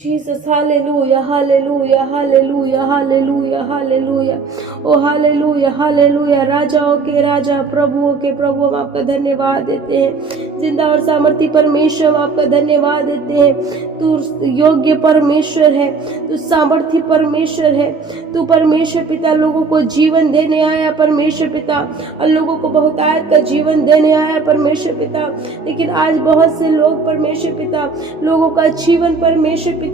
Jesus, hallelujah, hallelujah, hallelujah, hallelujah, hallelujah, ओ hallelujah, hallelujah. राजाओं के राजा, प्रभुओं के प्रभु, हम आपका धन्यवाद देते हैं। जिंदा और सामर्थी परमेश्वर, हम आपका धन्यवाद देते हैं। तू योग्य परमेश्वर है, तू सामर्थी परमेश्वर है, तू परमेश्वर पिता लोगों को जीवन देने आया परमेश्वर पिता, और लोगों को बहुतायत का जीवन देने आया परमेश्वर पिता। लेकिन आज बहुत से लोग परमेश्वर पिता, लोगों का जीवन परमेश्वर पिता,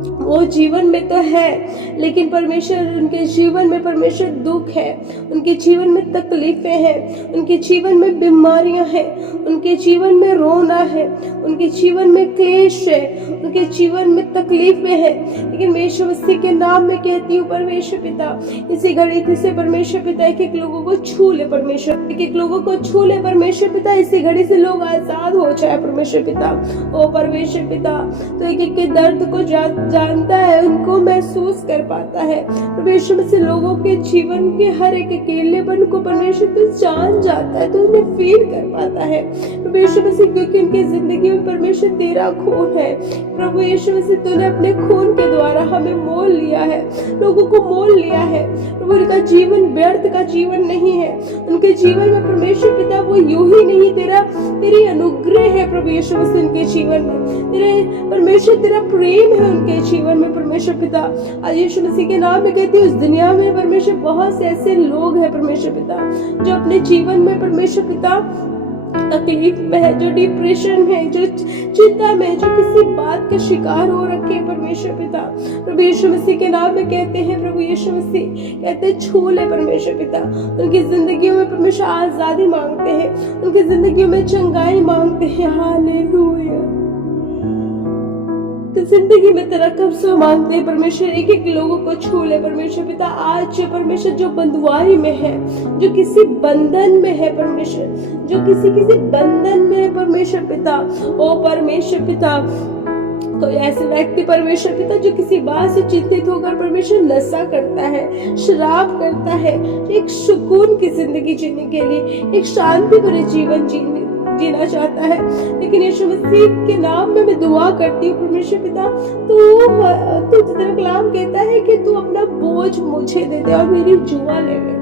वो जीवन में तो है लेकिन परमेश्वर, उनके जीवन में परमेश्वर दुख है, उनके जीवन में तकलीफें हैं, उनके जीवन में बीमारियां हैं, उनके जीवन में रोना है, उनके जीवन में क्लेश है, उनके जीवन में तकलीफें हैं। लेकिन मैं यीशु मसीह के नाम में कहती हूँ परमेश्वर पिता, इसी घड़ी से परमेश्वर पिता एक एक लोगों को छू ले परमेश्वर, एक एक लोगों को छू ले परमेश्वर पिता। इसी घड़ी से लोग आजाद हो जाए परमेश्वर पिता। ओ परमेश्वर पिता, तो एक एक के दर्द को जानता है, उनको महसूस कर पाता है परमेश्वर मसीह। लोगों के जीवन के हर एक अकेलेपन को परमेश्वर तो जान जाता है, तो उन्हें फील कर पाता है परमेश्वर मसीह, क्योंकि उनकी जिंदगी में परमेश्वर तेरा खून है। प्रभु यीशु मसीह, तूने अपने खून के द्वारा हमें मोल लिया है, लोगों को मोल लिया है प्रभु। उनका जीवन व्यर्थ का जीवन नहीं है, उनके जीवन में परमेश्वर पिता वो यूं ही नहीं, तेरी अनुग्रह है प्रभु यीशु मसीह उनके जीवन में, तेरे परमेश्वर तेरा प्रेम है उनके जीवन में परमेश्वर पिता। आज यीशु मसीह के नाम में कहती हूँ, इस दुनिया में परमेश्वर बहुत से ऐसे लोग हैं परमेश्वर पिता, जो अपने जीवन में परमेश्वर पिता तकलीफ में है, जो डिप्रेशन में, जो चिंता में, जो किसी बात के शिकार हो रखे हैं परमेश्वर पिता। प्रभु यीशु मसीह के नाम में कहते हैं, प्रभु यीशु मसीह कहते हैं छू ले परमेश्वर पिता। उनकी जिंदगियों में परमेश्वर आजादी मांगते हैं, उनकी जिंदगियों में चंगाई मांगते हैं। हालेलुया। जिंदगी में तेरा कब्जा मांगते हैं परमेश्वर, एक एक लोगों को छू ले परमेश्वर पिता। आज परमेश्वर जो बंधुआई में है, जो किसी बंधन में है परमेश्वर, जो किसी बंधन में है परमेश्वर पिता, ओ परमेश्वर पिता, तो ऐसे व्यक्ति परमेश्वर पिता जो किसी बात से चिंतित होकर परमेश्वर नशा करता है, शराब करता है, एक सुकून की जिंदगी जीने के लिए, एक शांति भरे जीवन जीना चाहता है। लेकिन यीशु मसीह के नाम में मैं दुआ करती हूँ परमेश्वर पिता, तू तेरा कलाम कहता है कि तू अपना बोझ मुझे दे दे और मेरी जुआ ले ले,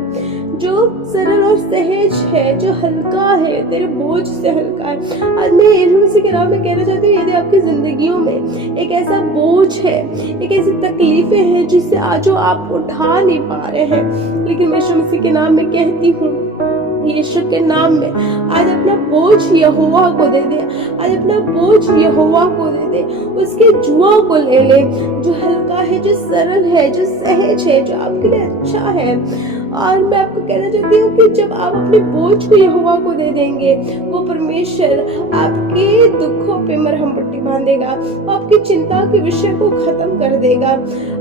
जो सरल और सहज है, जो हल्का है, तेरे बोझ से हल्का है। आज मैं यीशु मसीह के नाम में कहना चाहती हूँ, यदि आपकी जिंदगियों में एक ऐसा बोझ है, एक ऐसी तकलीफें हैं जिससे आज जो आप उठा नहीं पा रहे हैं, लेकिन मैं यीशु मसीह के नाम में कहती हूँ, यीशु के नाम में आज अपना बोझ यहोवा को दे दे, आज अपना बोझ यहोवा को दे दे, उसके जुआ को ले ले, जो हल्का है, जो सरल है, जो सहज है, जो आपके लिए अच्छा है। और मैं आपको कहना चाहती हूँ कि जब आप अपने बोझ को यहोवा को दे देंगे, वो परमेश्वर आपके दुखों पे मरहम पट्टी बांधेगा, वो आपकी चिंता के विषय को खत्म कर देगा।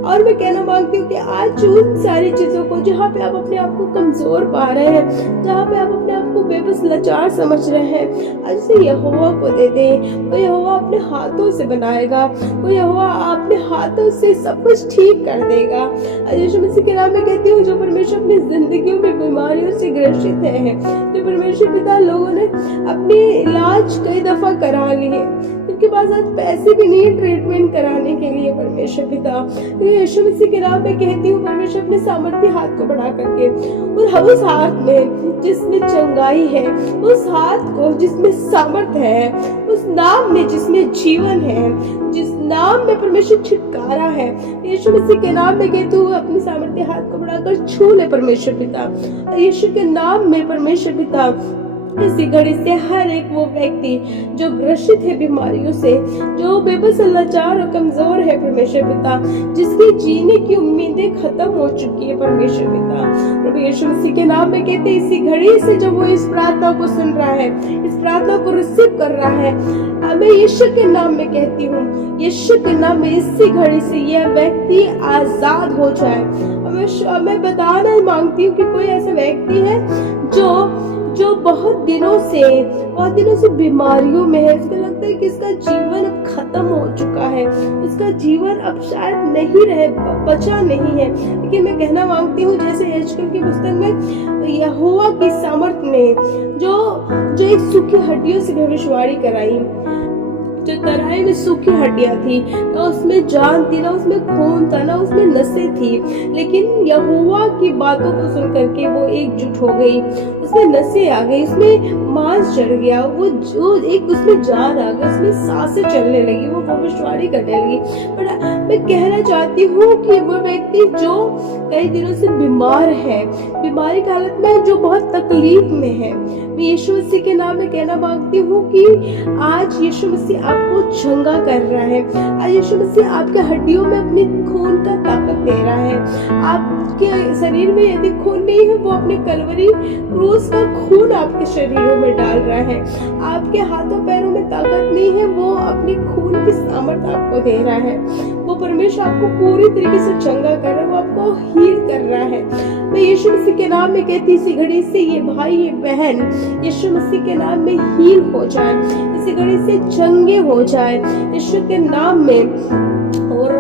और मैं कहना मांगती हूँ कि आज उन सारी चीजों को जहाँ पे आप अपने आप को कमजोर पा रहे हैं, जहाँ पे आप अपने आप को बेबस लाचार समझ रहे हैं, आज से यहोवा को दे दें। वो यहोवा अपने हाथों से बनाएगा, वो यहोवा अपने हाथों से सब कुछ ठीक कर देगा। आज यीशु मसीह के नाम में कहती हूँ, जो परमेश्वर अपनी जिंदगियों में बीमारियों से ग्रसित है, जो परमेश्वर पिता लोगों ने अपने इलाज कई दफा करा लिए, उनके पास आज पैसे भी नहीं ट्रीटमेंट कराने के लिए परमेश्वर पिता, तो यीशु मसीह के नाम में कहती हूँ परमेश्वर अपने सामर्थ्य हाथ को बढ़ा करके, और उस हाथ में जिसमें चंगाई है, उस हाथ को जिसमें सामर्थ्य है, उस नाम में जिसमें जीवन है, जिस नाम में परमेश्वर छुटकारा है, यीशु मसीह के नाम में कहती हूँ अपने सामर्थ्य हाथ को बढ़ाकर छू ले परमेश्वर पिता। यीशु के नाम में परमेश्वर पिता, इसी घड़ी से हर एक वो व्यक्ति जो ग्रसित है बीमारियों से, जो बेबस लाचार और कमजोर है परमेश्वर पिता, जिसकी जीने की उम्मीदें खत्म हो चुकी है परमेश्वर पिता, प्रभु यीशु मसीह के नाम में कहते हैं, इसी घड़ी से जब वो इस प्रार्थना को सुन रहा है, इस प्रार्थना को रिसीव कर रहा है, मैं यीशु के नाम में कहती हूँ, यीशु के नाम में इसी घड़ी से यह व्यक्ति आजाद हो जाए। मैं बताना मांगती हूँ कि कोई ऐसा व्यक्ति है जो बहुत दिनों से बीमारियों में है, इसको लगता है कि इसका जीवन अब खत्म हो चुका है, इसका जीवन अब शायद नहीं रहे, बचा नहीं है। लेकिन मैं कहना मांगती हूँ, जैसे यशकल की पुस्तक में यहोवा की सामर्थ ने जो एक सूखी हड्डियों से भविष्यवाणी कराई, जो तराई में सूखी हड्डियां थी, ना उसमें जान थी, ना उसमें खून था, ना उसमें नसें थी, लेकिन यहोवा की बातों को सुन करके वो एकजुट हो गई, उसमें नसें आ गई, उसमें मांस चढ़ गया, वो जो एक उसमें जान आ गई, उसमें सांसें चलने लगी, वो भविष्यवाणी करने लगी। पर मैं कहना चाहती हूँ कि वो व्यक्ति जो कई दिनों से बीमार है, बीमारी की हालत में, जो बहुत तकलीफ में है, मैं यीशु मसीह के नाम में कहना मांगती हूँ कि आज यीशु मसीह आपको चंगा कर रहा है। आज यीशु मसीह आपके हड्डियों में अपनी खून का ताकत दे रहा है। आपके शरीर में यदि खून नहीं है, वो अपने कलवरी क्रूस का खून आपके शरीरों में डाल रहा है। आपके हाथों पैरों में ताकत नहीं है, वो अपनी खून की सामर्थ्य आपको दे रहा है। वो परमेश्वर आपको पूरी तरीके से चंगा कर रहा है, वो आपको हील कर रहा है। मैं यीशु मसीह के नाम में कहती इसी घड़ी से ये भाई ये बहन यीशु मसीह के नाम में हील हो जाए, इसी घड़ी से चंगे हो जाए यीशु के नाम में। और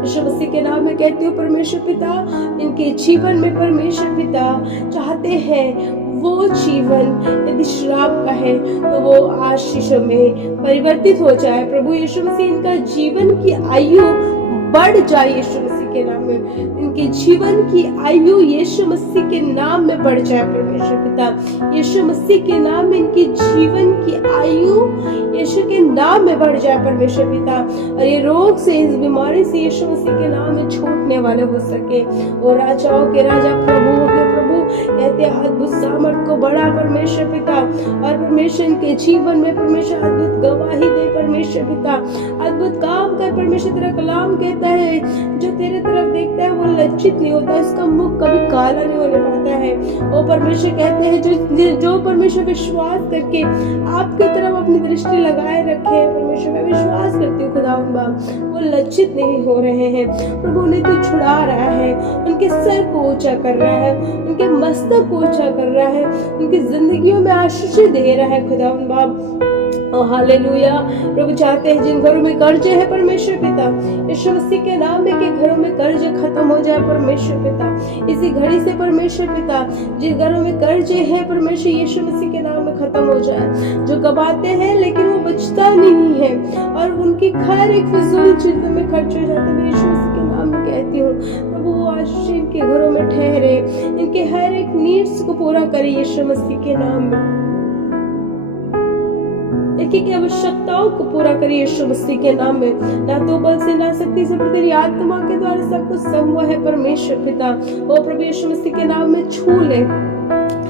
यीशु मसीह के नाम में कहती हूँ परमेश्वर पिता, इनके जीवन में परमेश्वर पिता चाहते हैं वो जीवन यदि श्राप का है तो वो आशीषों में परिवर्तित हो जाए। प्रभु यीशु मसीह इनका जीवन की आयु बढ़ जाए यीशु मसीह के नाम में, इनके जीवन की आयु यीशु मसीह के नाम में बढ़ जाए। परमेश्वर पिता यीशु मसीह के नाम में इनकी जीवन की आयु यीशु के नाम में बढ़ जाए परमेश्वर पिता, और ये रोग से, इस बीमारी से यीशु मसीह के नाम में छूटने वाले हो सके। और राजाओं के राजा, प्रभुओं के प्रभु कहते अद्भुत सामर्थ को बढ़ा परमेश्वर पिता, और परमेश्वर इनके जीवन में परमेश्वर अद्भुत गवाही दे परमेश्वर पिता, अद्भुत काम कर परमेश्वर। तेरा कलाम कहता है जो तेरे तरफ देखता है वो लज्जित नहीं होता, इसका मुख कभी काला नहीं होने पाता है। वो परमेश्वर कहते हैं जो परमेश्वर विश्वास करके आपकी तरफ अपनी दृष्टि लगाए रखे, परमेश्वर मैं विश्वास करती हूँ खुदावंद बाप, वो लज्जित नहीं हो रहे हैं। प्रभु उन्हें तो छुड़ा रहा है, उनके सर को ऊंचा कर रहा है, उनके मस्तक को ऊंचा कर रहा है, उनकी जिंदगियों में आशीष दे रहा है खुदावंद बाप। हालेलुया। प्रभु चाहते हैं जिन घरों में कर्ज है परमेश्वर पिता, यीशु मसीह के नाम में कि घरों में कर्ज खत्म हो जाए परमेश्वर पिता, इसी घड़ी से परमेश्वर पिता जिन घरों में कर्ज है परमेश्वर यीशु मसीह के नाम में खत्म हो जाए। जो कमाते हैं लेकिन वो बचता नहीं है और उनकी हर एक फिजूल चीजों में खर्च हो जाता है, मैं यीशु मसीह के नाम में कहती हूँ प्रभु वो आशीष इनके घरों में ठहरे, इनके हर एक नीड्स को पूरा करे यीशु मसीह के नाम में, की आवश्यकताओं को पूरा करिए यीशु मसीह के नाम में। ना तो बल से ना शक्ति से, तेरी आत्मा के द्वारा सब कुछ संभव है परमेश्वर पिता। ओ प्रभु यीशु मसीह के नाम में छू ले,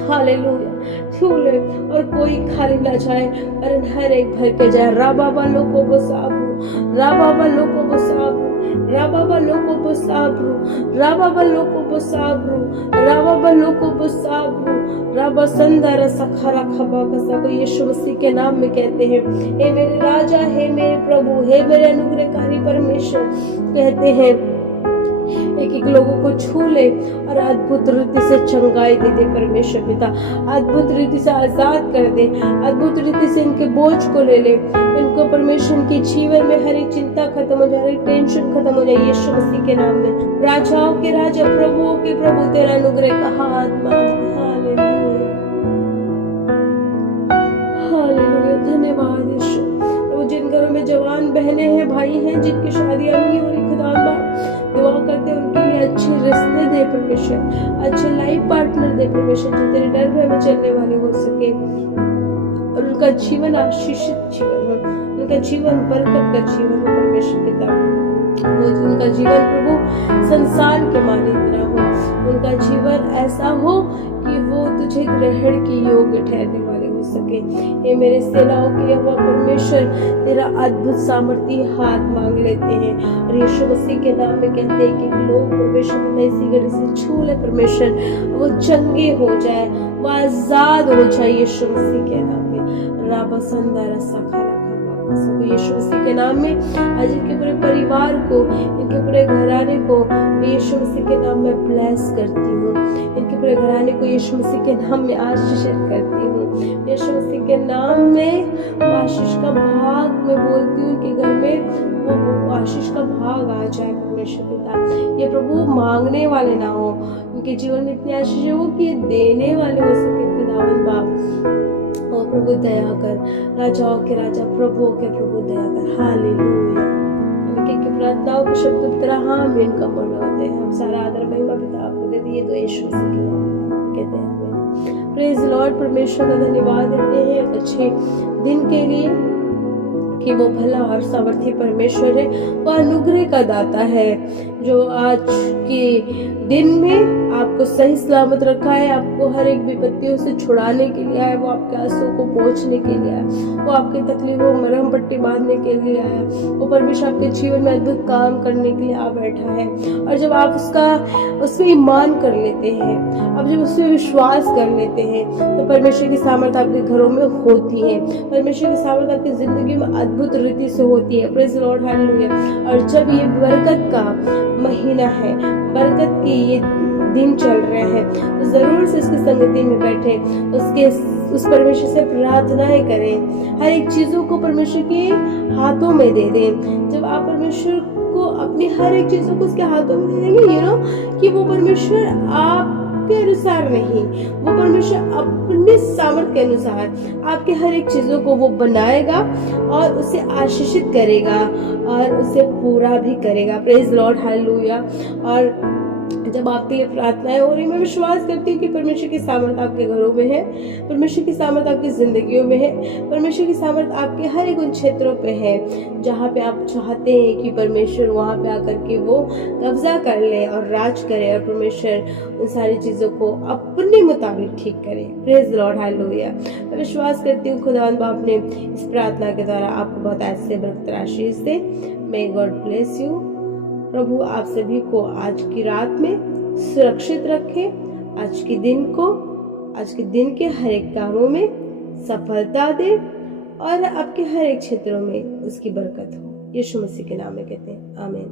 हालेलुया, छू ले और कोई खाली ना जाए पर हर एक भर के जाए। राबाबा लोको बसाबू, राबाबा लोको बसाबू, राबाबा लोको बसाबू, राबाबा लोको बसाबू, राबाबा लोको बसाबू, राबा संदर सखरा खबा कसा को यीशु मसीह के नाम में कहते हैं। हे मेरे राजा, हे मेरे प्रभु, हे मेरे अनुग्रहकारी परमेश्वर, कहते हैं एक एक लोगों को छू ले और अद्भुत रीति से चंगाई दे दे परमेश्वर पिता, अद्भुत रीति से आजाद कर दे, अद्भुत रीति से इनके बोझ को ले ले, इनको परमेश्वर के जीवन में हर एक चिंता खत्म हो जाए, हर एक टेंशन खत्म हो जाए यीशु मसीह के नाम में। राजाओं के राजा, प्रभुओं के प्रभु, तेरा अनुग्रह का हाथ मांगते। हालेलुया, धन्यवाद यीशु। प्रभु जिन घरों में जवान बहनें हैं, भाई हैं, जिनकी शादियां नहीं हो रही, खुदा दुआ करते हैं उनके लिए अच्छे रिश्ते दे परमेश्वर, अच्छे लाइफ पार्टनर दे परमेश्वर, जो तेरे डर में चलने वाले हो सके और उनका जीवन आशीषित जीवन हो, उनका जीवन बरकत का जीवन हो परमेश्वर पिता। वो उनका जीवन प्रभु संसार के मानित ना हो, उनका जीवन ऐसा हो कि वो तुझे ग्रहण की योग्य ठहरने वाले हो सके। हे मेरे सेनाओं के यहोवा परमेश्वर, तेरा अद्भुत सामर्थी हाथ मांग लेते हैं और यीशु मसीह के नाम में कहते हैं कि लोग परमेश्वर पिता इसी घड़ी से छू ले परमेश्वर, वो चंगे हो जाए, वो आजाद हो जाए यीशु मसीह के नाम में। राबा संदर सखरा यीशु मसीह के नाम में आज इनके पूरे परिवार को, इनके पूरे घराने को यीशु मसीह के नाम में ब्लेस करती हूँ, इनके पूरे घराने को यीशु मसीह के नाम में आशीषित करती हूँ। यीशु मसीह के नाम में आशीष का भाग मैं बोलती हूँ कि घर में वो आशीष का भाग आ जाए परमेश्वर पिता। ये प्रभु मांगने वाले ना हो, उनके जीवन में इतनी आशीष हो कि देने वाले हो सके खुदा। खुदावन बाप। ओ प्रभु दया कर, राजाओं के राजा, प्रभुओं के प्रभु दया कर। हालेलुया। हम की प्रार्थनाओं को शब्द उत्तरा आमीन का मोल लगाते हैं। हम सारा आदर महिमा पिता आपको दे दिए तो यीशु मसीह के नाम में कहते हैं आमीन। Praise Lord. परमेश्वर का धन्यवाद देते हैं अच्छे दिन के लिए कि वो भला और सामर्थी परमेश्वर है, वो अनुग्रह का दाता है, जो आज के दिन में आपको सही सलामत रखा है, आपको हर एक विपत्तियों से छुड़ाने के लिए आया, वो आपके आंसू को पोंछने के लिए आया, वो आपके तकलीफों मरहम पट्टी बांधने के लिए आया, वो परमेश्वर आपके जीवन में अद्भुत काम करने के लिए आ बैठा है। और जब आप उसमें ईमान कर लेते हैं, अब जब उसमें विश्वास कर लेते हैं, तो परमेश्वर की सामर्थ आपके घरों में होती है, परमेश्वर की सामर्थ आपकी जिंदगी में अद्भुत रीति से होती है। Praise Lord, hallelujah. और जब ये बरकत का महीना है, बरकत के ये दिन चल रहे हैं, तो जरूर से उसकी संगति में बैठे, उस परमेश्वर से प्रार्थनाएं करें, हर एक चीजों को परमेश्वर के हाथों में दे दें। जब आप परमेश्वर को अपनी हर एक चीजों को उसके हाथों में दे देंगे, कि वो परमेश्वर आपके अनुसार नहीं, वो परमेश्वर अपने सामर्थ्य के अनुसार आपके हर एक चीजों को वो बनाएगा और उसे आशीषित करेगा और उसे पूरा भी करेगा। Praise Lord, hallelujah. और जब आपके लिए प्रार्थनाएं हो रही, मैं विश्वास करती हूँ कि परमेश्वर की सामर्थ आपके घरों में है, परमेश्वर की सामर्थ आपकी जिंदगियों में है, परमेश्वर की सामर्थ आपके हर एक उन क्षेत्रों पे है जहाँ पे आप चाहते हैं कि परमेश्वर वहाँ पे आकर के वो कब्जा कर ले और राज करे, और परमेश्वर उन सारी चीजों को अपने मुताबिक ठीक करे। Praise Lord, hallelujah. मैं विश्वास करती हूँ खुदावंद बाप ने इस प्रार्थना के द्वारा आपको बहुत ऐसे बरकरार आशीष दे। May God bless you. प्रभु आप सभी को आज की रात में सुरक्षित रखे, आज के दिन के हर एक कामों में सफलता दे और आपके हर एक क्षेत्रों में उसकी बरकत हो। यीशु मसीह के नाम में कहते हैं आमीन।